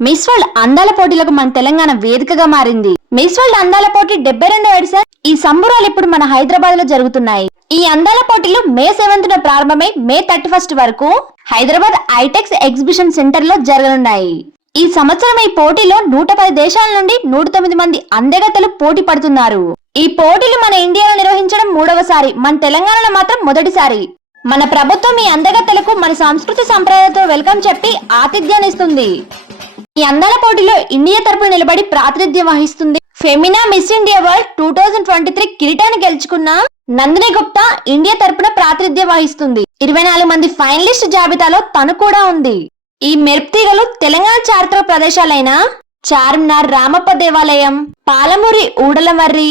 Miss world అందాల పోటీలకు మన తెలంగాణ వేదికగా మారింది. మిస్ వరల్డ్ అందాల పోటీ 72వ ఎడిషన్ ఈ సంబరాలు ఇప్పుడు మన హైదరాబాద్ లో జరుగుతున్నాయి. ఈ అందాల పోటీలు మే 7న ప్రారంభమై మే 31 వరకు హైదరాబాద్ ఐటెక్స్ ఎగ్జిబిషన్ సెంటర్ లో జరగనున్నాయి. ఈ సంవత్సరం ఈ పోటీలో 110 దేశాల నుండి 109 మంది అందగత్తెలు పోటీ పడుతున్నారు. ఈ పోటీలు మన ఇండియాలో నిర్వహించడం 3వసారి, మన తెలంగాణలో మాత్రం మొదటిసారి. మన ప్రభుత్వం ఈ అందగత్తెలకు మన సంస్కృతి సంప్రదాయాలతో వెల్కమ్ చెప్పి ఆతిథ్యాన్ని ఇస్తుంది. ఈ అందాల పోటీలో ఇండియా తరపున నిలబడి ప్రాతినిధ్యం వహిస్తుంది. ఫెమినా మిస్ ఇండియా వరల్డ్ 2023 కిరీటాన్ని గెలుచుకున్న నందిని గుప్తా ఇండియా తరపున ప్రాతినిధ్యం వహిస్తుంది. 24 మంది ఫైనలిస్ట్ జాబితాలో తను కూడా ఉంది. ఈ మెరుపుతీగలు తెలంగాణ చారిత్రక ప్రదేశాలైన చార్మినార్, రామప్ప దేవాలయం, పాలమూరి ఊడలమర్రి,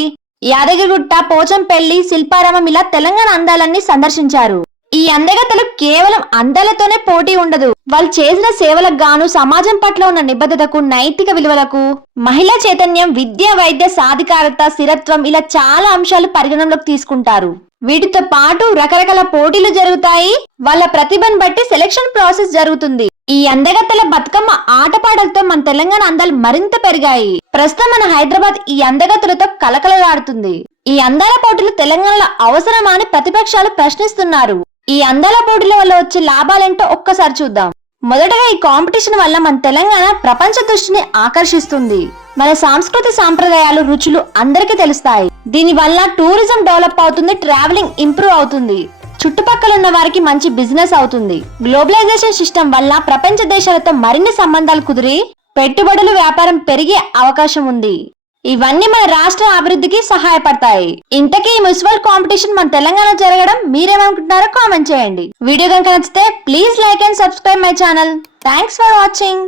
యాదగిరిగుట్ట, పోచంపల్లి, శిల్పారామం ఇలా తెలంగాణ అందాలన్నీ సందర్శించారు. ఈ అందగత్తెలు కేవలం అందాలతోనే పోటీ ఉండదు. వాళ్ళు చేసిన సేవలకు గాను సమాజం పట్ల ఉన్న నిబద్ధతకు, నైతిక విలువలకు, మహిళా చైతన్యం, విద్య, వైద్య సాధికారత, స్థిరత్వం ఇలా చాలా అంశాలు పరిగణనలోకి తీసుకుంటారు. వీటితో పాటు రకరకాల పోటీలు జరుగుతాయి. వాళ్ళ ప్రతిభను బట్టి సెలక్షన్ ప్రాసెస్ జరుగుతుంది. ఈ అందగత్తెల బతుకమ్మ ఆటపాటలతో మన తెలంగాణ అందాలు మరింత పెరిగాయి. ప్రస్తుతం మన హైదరాబాద్ ఈ అందగత్తెలతో కలకలలాడుతుంది. ఈ అందాల పోటీలు తెలంగాణలో అవసరమా అని ప్రతిపక్షాలు ప్రశ్నిస్తున్నారు. ఈ అందాల పోటీల వల్ల వచ్చే లాభాలేంటో ఒక్కసారి చూద్దాం. మొదటగా ఈ కాంపిటీషన్ వల్ల మన తెలంగాణ ప్రపంచ దృష్టిని ఆకర్షిస్తుంది. మన సంస్కృతి సాంప్రదాయాలు, రుచులు అందరికీ తెలుస్తాయి. దీని వల్ల టూరిజం డెవలప్ అవుతుంది, ట్రావెలింగ్ ఇంప్రూవ్ అవుతుంది, చుట్టుపక్కల ఉన్న వారికి మంచి బిజినెస్ అవుతుంది. గ్లోబలైజేషన్ సిస్టమ్ వల్ల ప్రపంచ దేశాలతో మరిన్ని సంబంధాలు కుదిరి పెట్టుబడులు, వ్యాపారం పెరిగే అవకాశం ఉంది. ఇవన్నీ మన రాష్ట్ర అభివృద్ధికి సహాయపడతాయి. ఇంతకీ ఈ మిస్ వరల్డ్ కాంపిటీషన్ మన తెలంగాణ జరగడం మీరేమనుకుంటున్నారో కామెంట్ చేయండి. వీడియో కనుక నచ్చితే please like and subscribe my channel. Thanks for watching.